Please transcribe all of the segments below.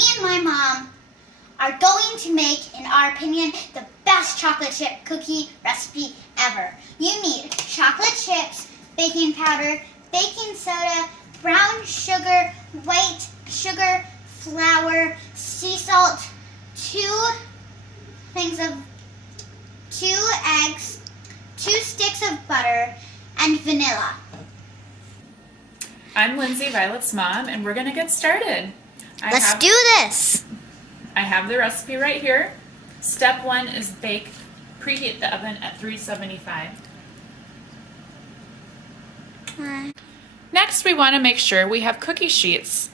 me and my mom are going to make, in our opinion, the best chocolate chip cookie recipe ever. You need chocolate chips, baking powder, baking soda, brown sugar, white sugar, flour, sea salt, 2 eggs, 2 sticks of butter, and vanilla. I'm Lindsay, Violet's mom, and we're gonna get started. Let's do this. I have the recipe right here. Step 1 is preheat the oven at 375. Next, we want to make sure we have cookie sheets.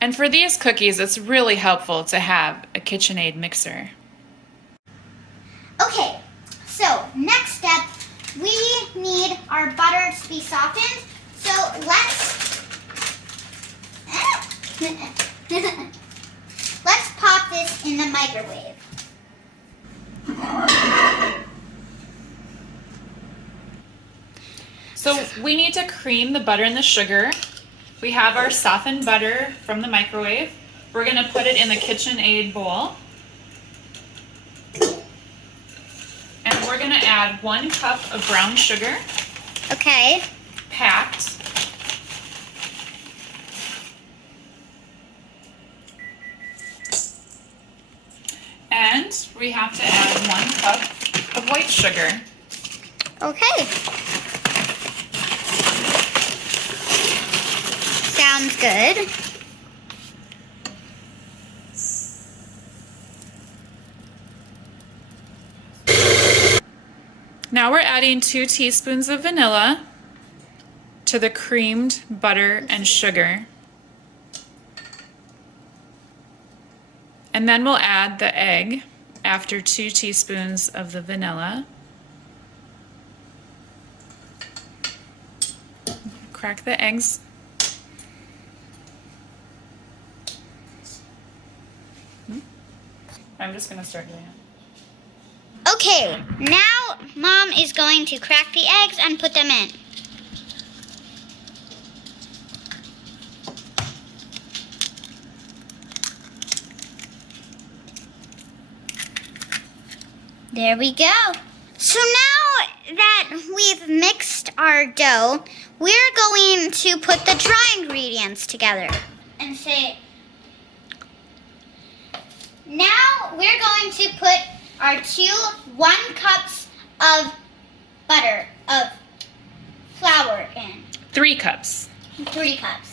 And for these cookies, it's really helpful to have a KitchenAid mixer. Okay, so next step, we need our butter to be softened. So let's pop this in the microwave. So we need to cream the butter and the sugar. We have our softened butter from the microwave. We're going to put it in the KitchenAid bowl. And we're going to add 1 cup of brown sugar. Okay. Packed. And we have to add 1 cup of white sugar. Okay. Sounds good. Now we're adding 2 teaspoons of vanilla to the creamed butter and sugar. And then we'll add the egg after 2 teaspoons of the vanilla. Crack the eggs. I'm just going to start doing it. Okay, now Mom is going to crack the eggs and put them in. There we go. So now that we've mixed our dough, we're going to put the dry ingredients together. And say, now we're going to put our 1 cups of flour in. 3 cups. 3 cups.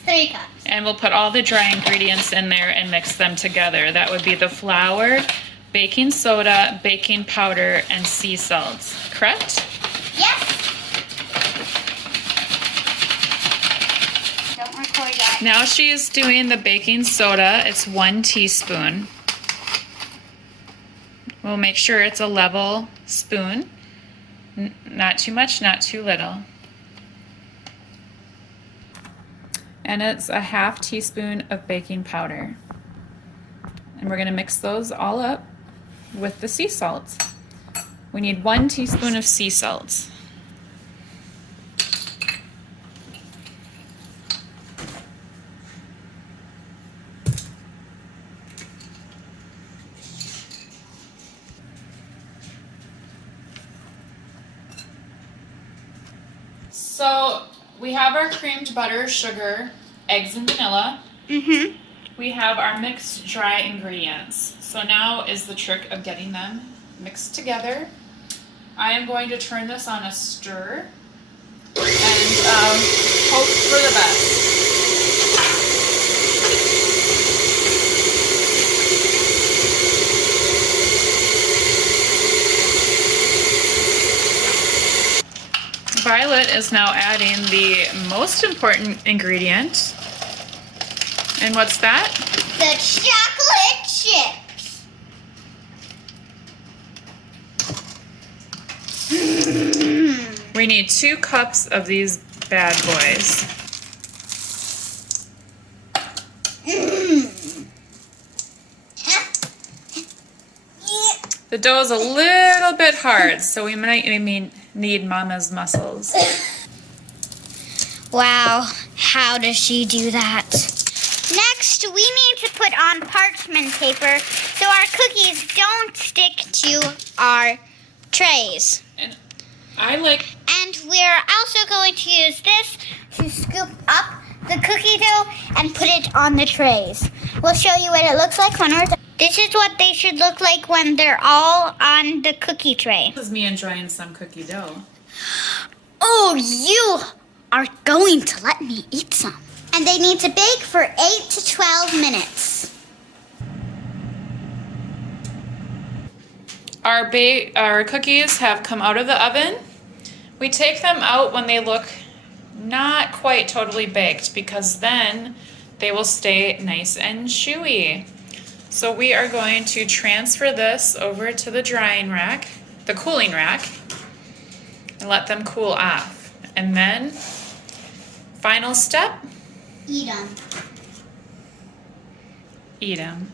And we'll put all the dry ingredients in there and mix them together. That would be the flour, baking soda, baking powder, and sea salt. Correct? Yes. Don't record that. Now she's doing the baking soda. It's 1 teaspoon. We'll make sure it's a level spoon. Not too much, not too little. And it's a 1/2 teaspoon of baking powder. And we're going to mix those all up with the sea salt. We need 1 teaspoon of sea salt. So we have our creamed butter, sugar, eggs, and vanilla. Mm-hmm. We have our mixed dry ingredients. So now is the trick of getting them mixed together. I am going to turn this on a stir and hope for the best. Violet is now adding the most important ingredient. And what's that? The chocolate chips. We need 2 cups of these bad boys. The dough is a little bit hard, so we might need Mama's muscles. Wow, how does she do that? Next, we need to put on parchment paper so our cookies don't stick to our trays. And I like And we're also going to use this to scoop up the cookie dough and put it on the trays. We'll show you what it looks like when we're done. This is what they should look like when they're all on the cookie tray. this is me enjoying some cookie dough. Oh, you are going to let me eat some. And they need to bake for 8 to 12 minutes. Our cookies have come out of the oven. We take them out when they look not quite totally baked because then they will stay nice and chewy. So we are going to transfer this over to the drying rack, the cooling rack, and let them cool off. And then, final step, Eat them. eat them.